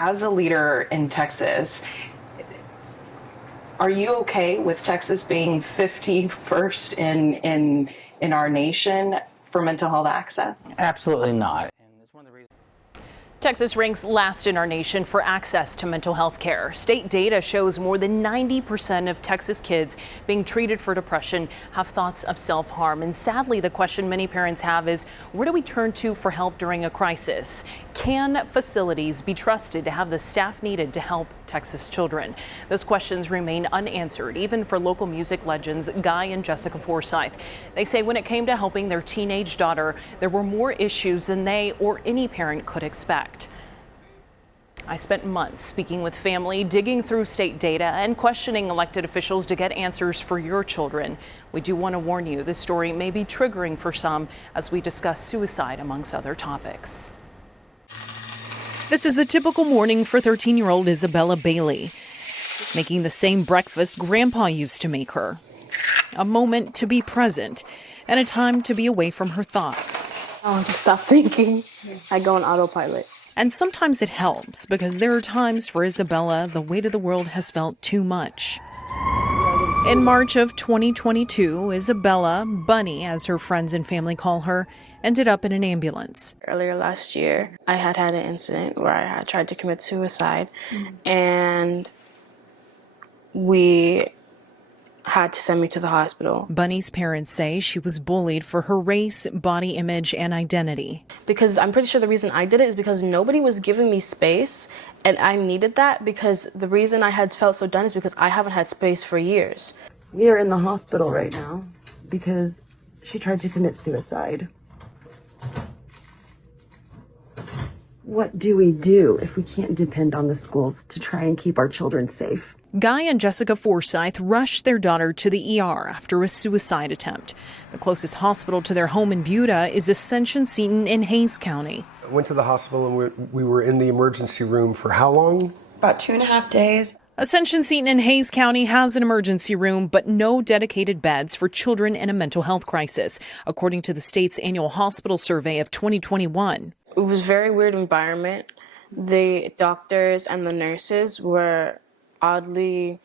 As a leader in Texas, are you okay with Texas being 51st in our nation for mental health access? Absolutely not. And it's one of the reasons. Texas ranks last in our nation for access to mental health care. State data shows more than 90% of Texas kids being treated for depression have thoughts of self-harm. And sadly, the question many parents have is, where do we turn to for help during a crisis? Can facilities be trusted to have the staff needed to help Texas children? Those questions remain unanswered, even for local music legends Guy and Jessica Forsyth. They say when it came to helping their teenage daughter, there were more issues than they or any parent could expect. I spent months speaking with family, digging through state data, and questioning elected officials to get answers for your children. We do want to warn you, this story may be triggering for some as we discuss suicide amongst other topics. This is a typical morning for 13-year-old Isabella Bailey, making the same breakfast Grandpa used to make her. A moment to be present and a time to be away from her thoughts. I want to stop thinking. I go on autopilot. And sometimes it helps because there are times for Isabella the weight of the world has felt too much. In March of 2022, Isabella, Bunny as her friends and family call her, ended up in an ambulance. Earlier last year, I had an incident where I had tried to commit suicide, and we had to send me to the hospital. Bunny's parents say she was bullied for her race, body image, and identity. Because I'm pretty sure the reason I did it is because nobody was giving me space, and I needed that because the reason I had felt so done is because I haven't had space for years. We are in the hospital right now because she tried to commit suicide. What do we do if we can't depend on the schools to try and keep our children safe? Guy and Jessica Forsyth rushed their daughter to the ER after a suicide attempt. The closest hospital to their home in Buda is Ascension Seton in Hays County. I went to the hospital and we were in the emergency room for how long? About 2.5 days. Ascension Seton in Hays County has an emergency room, but no dedicated beds for children in a mental health crisis, according to the state's annual hospital survey of 2021. It was a very weird environment. The doctors and the nurses were oddly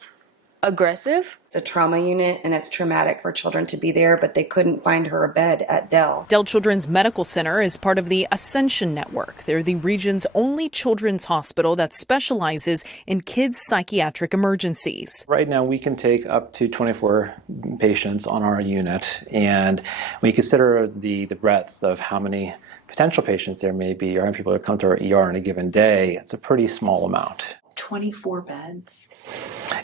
aggressive. It's a trauma unit and it's traumatic for children to be there, but they couldn't find her a bed at Dell. Dell Children's Medical Center is part of the Ascension Network. They're the region's only children's hospital that specializes in kids' psychiatric emergencies. Right now, we can take up to 24 patients on our unit, and when you consider the breadth of how many potential patients there may be or how many people that come to our ER in a given day, it's a pretty small amount. 24 beds.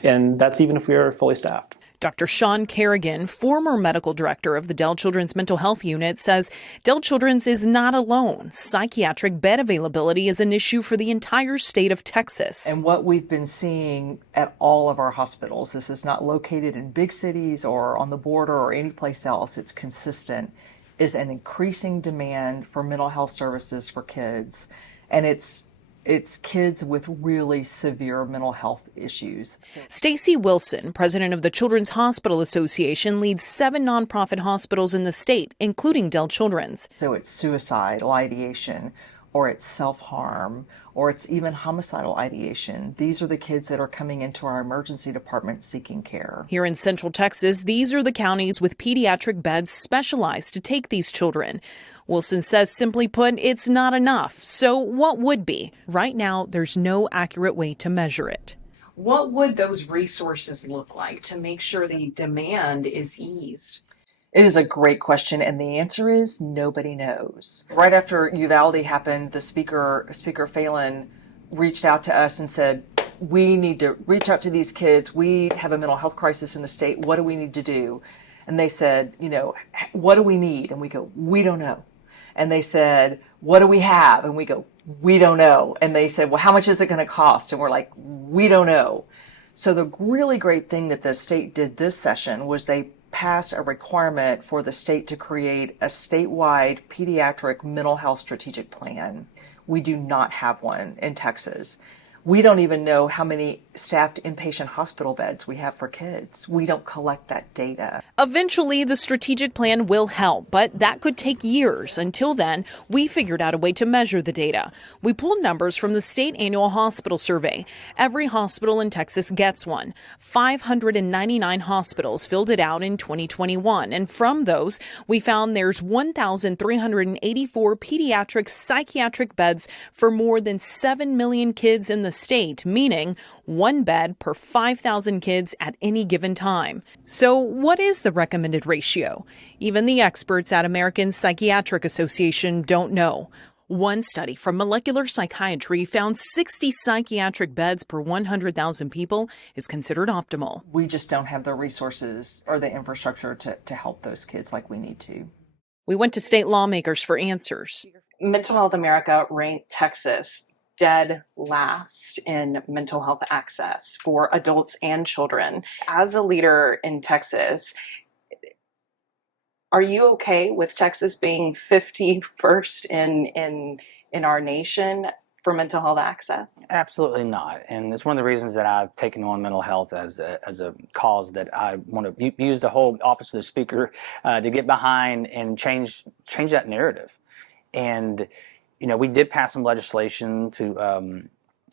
And that's even if we are fully staffed. Dr. Sean Kerrigan, former medical director of the Dell Children's Mental Health Unit, says Dell Children's is not alone. Psychiatric bed availability is an issue for the entire state of Texas. And what we've been seeing at all of our hospitals, this is not located in big cities or on the border or any place else, it's consistent, is an increasing demand for mental health services for kids. And it's kids with really severe mental health issues. Stacy Wilson, president of the Children's Hospital Association, leads 7 nonprofit hospitals in the state, including Dell Children's. So it's suicidal ideation, or it's self-harm, or it's even homicidal ideation. These are the kids that are coming into our emergency department seeking care. Here in Central Texas, these are the counties with pediatric beds specialized to take these children. Wilson says, simply put, it's not enough. So what would be? Right now, there's no accurate way to measure it. What would those resources look like to make sure the demand is eased? It is a great question, and the answer is nobody knows. Right after Uvalde happened, the Speaker Phelan reached out to us and said, we need to reach out to these kids. We have a mental health crisis in the state. What do we need to do? And they said, what do we need? And we go, we don't know. And they said, what do we have? And we go, we don't know. And they said, well, how much is it going to cost? And we're like, we don't know. So the really great thing that the state did this session was they passed a requirement for the state to create a statewide pediatric mental health strategic plan. We do not have one in Texas. We don't even know how many staffed inpatient hospital beds we have for kids. We don't collect that data. Eventually, the strategic plan will help, but that could take years. Until then, we figured out a way to measure the data. We pulled numbers from the state annual hospital survey. Every hospital in Texas gets one. 599 hospitals filled it out in 2021. And from those, we found there's 1,384 pediatric psychiatric beds for more than 7 million kids in the state, meaning one bed per 5,000 kids at any given time. So what is the recommended ratio? Even the experts at American Psychiatric Association don't know. One study from molecular psychiatry found 60 psychiatric beds per 100,000 people is considered optimal. We just don't have the resources or the infrastructure to help those kids like we need to. We went to state lawmakers for answers. Mental Health America ranked Texas dead last in mental health access for adults and children. As a leader in Texas, are you okay with Texas being 51st in our nation for mental health access? Absolutely not. And it's one of the reasons that I've taken on mental health as a cause that I want to use the whole office of the speaker to get behind and change that narrative. And we did pass some legislation to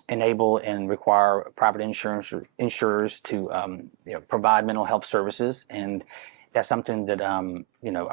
enable and require private insurers to provide mental health services, and that's something that I'm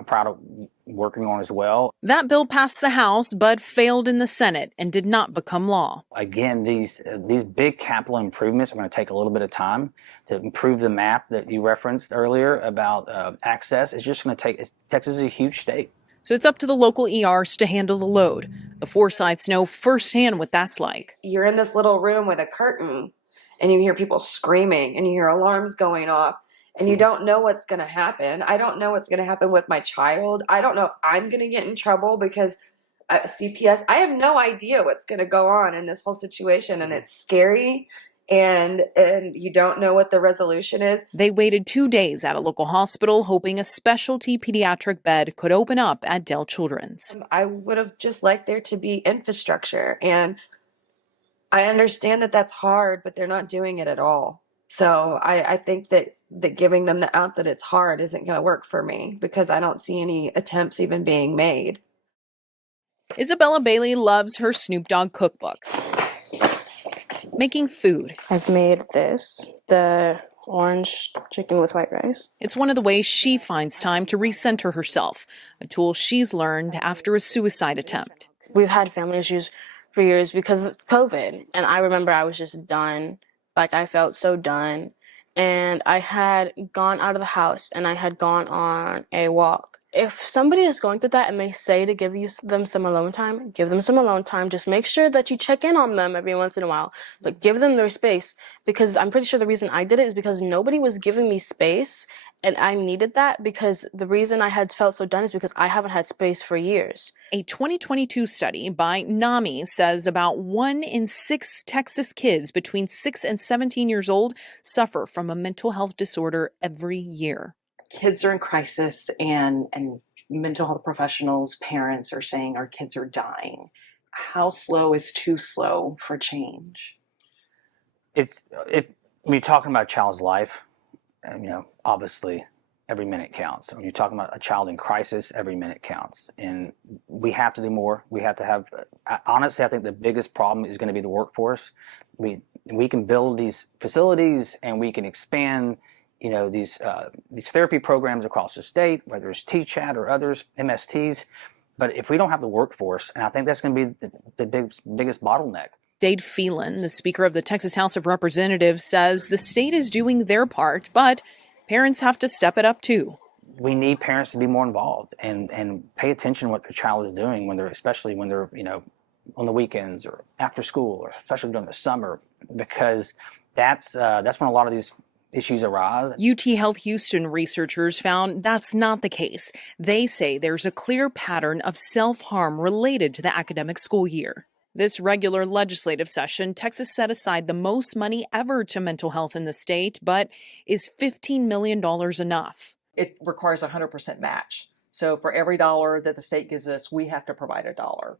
proud of working on as well. That bill passed the House but failed in the Senate and did not become law. Again, these big capital improvements are going to take a little bit of time to improve the map that you referenced earlier about access. It's just going to take. Texas is a huge state. So it's up to the local ERs to handle the load. The Forsyths know firsthand what that's like. You're in this little room with a curtain and you hear people screaming and you hear alarms going off and you don't know what's going to happen. I don't know what's going to happen with my child. I don't know if I'm going to get in trouble because CPS, I have no idea what's going to go on in this whole situation, and it's scary. And you don't know what the resolution is. They waited 2 days at a local hospital, hoping a specialty pediatric bed could open up at Dell Children's. I would have just liked there to be infrastructure. And I understand that that's hard, but they're not doing it at all. So I think that giving them the out that it's hard isn't going to work for me because I don't see any attempts even being made. Isabella Bailey loves her Snoop Dogg cookbook. Making food. I've made this, the orange chicken with white rice. It's one of the ways she finds time to recenter herself, a tool she's learned after a suicide attempt. We've had family issues for years because of COVID, and I remember I was just done. Like, I felt so done, and I had gone out of the house and I had gone on a walk. If somebody is going through that and they say to give them some alone time, give them some alone time. Just make sure that you check in on them every once in a while, but give them their space, because I'm pretty sure the reason I did it is because nobody was giving me space, and I needed that, because the reason I had felt so done is because I haven't had space for years. A 2022 study by NAMI says about 1 in 6 Texas kids between 6 and 17 years old suffer from a mental health disorder every year. Kids are in crisis, and mental health professionals, parents are saying our kids are dying. How slow is too slow for change? When you're talking about a child's life, obviously every minute counts. When you're talking about a child in crisis, every minute counts. And we have to do more. We have to have, honestly, I think the biggest problem is going to be the workforce. We can build these facilities and we can expand these therapy programs across the state, whether it's TChat or others, MSTs. But if we don't have the workforce, and I think that's going to be the biggest bottleneck. Dade Phelan, the Speaker of the Texas House of Representatives, says the state is doing their part, but parents have to step it up too. We need parents to be more involved and pay attention to what their child is doing especially when they're on the weekends or after school, or especially during the summer, because that's when a lot of these issues arise. UT Health Houston researchers found that's not the case. They say there's a clear pattern of self-harm related to the academic school year. This regular legislative session, Texas set aside the most money ever to mental health in the state, but is $15 million enough? It requires a 100% match. So for every dollar that the state gives us, we have to provide $1.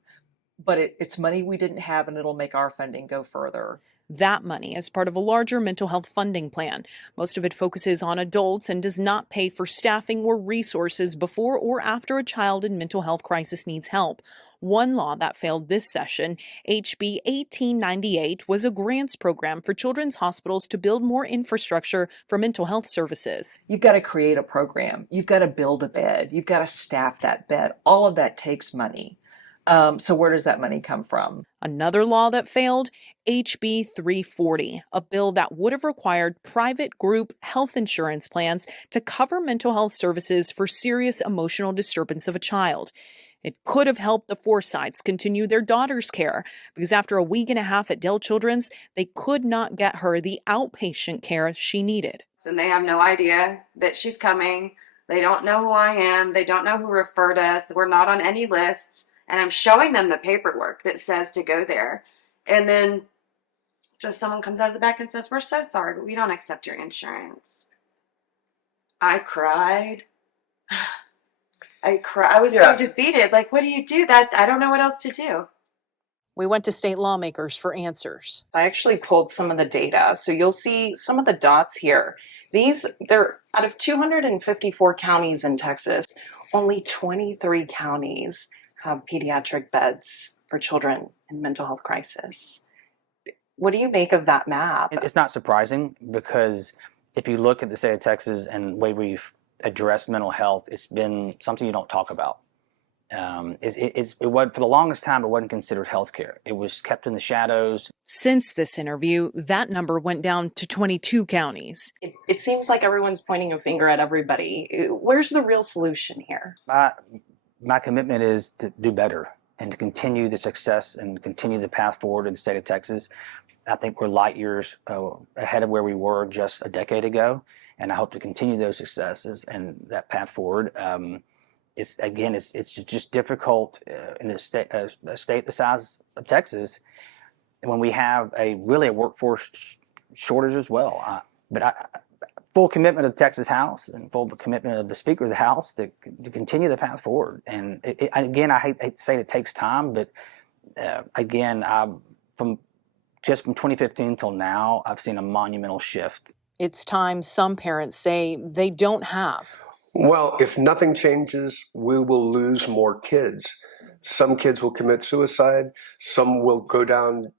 But it's money we didn't have, and it'll make our funding go further. That money is part of a larger mental health funding plan. Most of it focuses on adults and does not pay for staffing or resources before or after a child in mental health crisis needs help. One law that failed this session, HB 1898, was a grants program for children's hospitals to build more infrastructure for mental health services. You've got to create a program. You've got to build a bed. You've got to staff that bed. All of that takes money. So where does that money come from? Another law that failed, HB 340, a bill that would have required private group health insurance plans to cover mental health services for serious emotional disturbance of a child. It could have helped the Forsyths continue their daughter's care, because after a week and a half at Dell Children's, they could not get her the outpatient care she needed. And they have no idea that she's coming. They don't know who I am. They don't know who referred us. We're not on any lists. And I'm showing them the paperwork that says to go there. And then just someone comes out of the back and says, "We're so sorry, but we don't accept your insurance." I cried. I was so defeated. Like, what do you do? That I don't know what else to do. We went to state lawmakers for answers. I actually pulled some of the data. So you'll see some of the dots here. They're out of 254 counties in Texas, only 23 counties have pediatric beds for children in mental health crisis. What do you make of that map? It's not surprising, because if you look at the state of Texas and the way we've addressed mental health, it's been something you don't talk about. It was, for the longest time, it wasn't considered healthcare. It was kept in the shadows. Since this interview, that number went down to 22 counties. It seems like everyone's pointing a finger at everybody. Where's the real solution here? My commitment is to do better and to continue the success and continue the path forward in the state of Texas. I think we're light years ahead of where we were just a decade ago, and I hope to continue those successes and that path forward. It's just difficult in a state the size of Texas when we have a workforce shortage as well. Full commitment of the Texas House and full commitment of the Speaker of the House to continue the path forward. And again, I hate to say it takes time, but from 2015 till now, I've seen a monumental shift. It's time some parents say they don't have. Well, if nothing changes, we will lose more kids. Some kids will commit suicide. Some will go down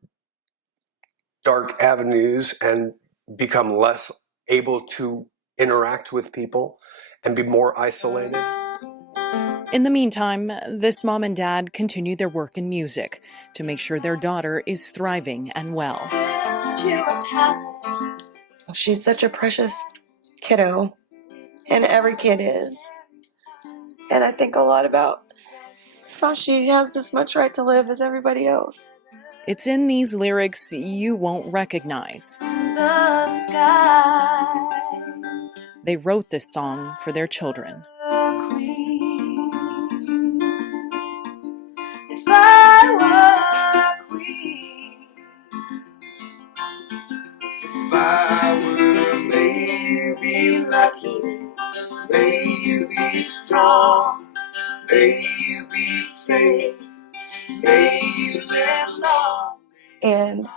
dark avenues and become less able to interact with people and be more isolated. In the meantime, this mom and dad continue their work in music to make sure their daughter is thriving and well. She's such a precious kiddo, and every kid is. And I think a lot about how she has this much right to live as everybody else. It's in these lyrics you won't recognize. The sky. They wrote this song for their children. If I were a queen, if I were, may you be lucky, may you be strong, may you be safe, may you live long. And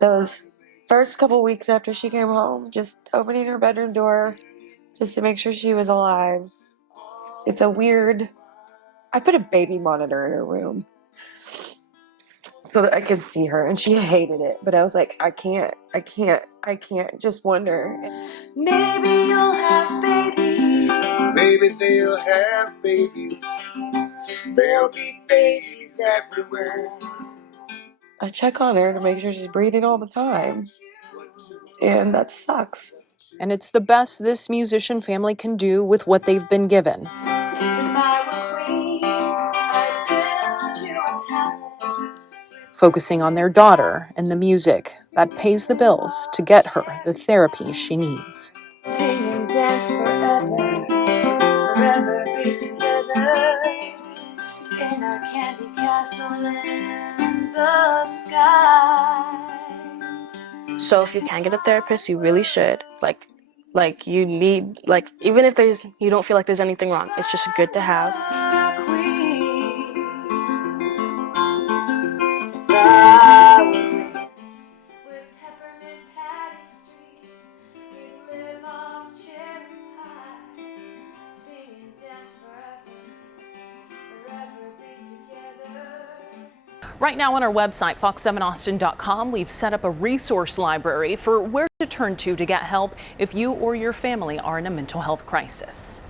those first couple weeks after she came home, just opening her bedroom door just to make sure she was alive. It's a weird... I put a baby monitor in her room so that I could see her, and she hated it. But I was like, I can't just wonder. Maybe you'll have babies. Maybe they'll have babies. There'll be babies everywhere. I check on her to make sure she's breathing all the time. And that sucks. And it's the best this musician family can do with what they've been given. If I were queen, I'd build you a palace. Focusing on their daughter and the music that pays the bills to get her the therapy she needs. Sing and dance forever, forever be together in our candy castle in the sky. So if you can get a therapist, you really should. Like you need, like, even if you don't feel like there's anything wrong, it's just good to have. If I were Right now on our website, fox7austin.com, we've set up a resource library for where to turn to get help if you or your family are in a mental health crisis.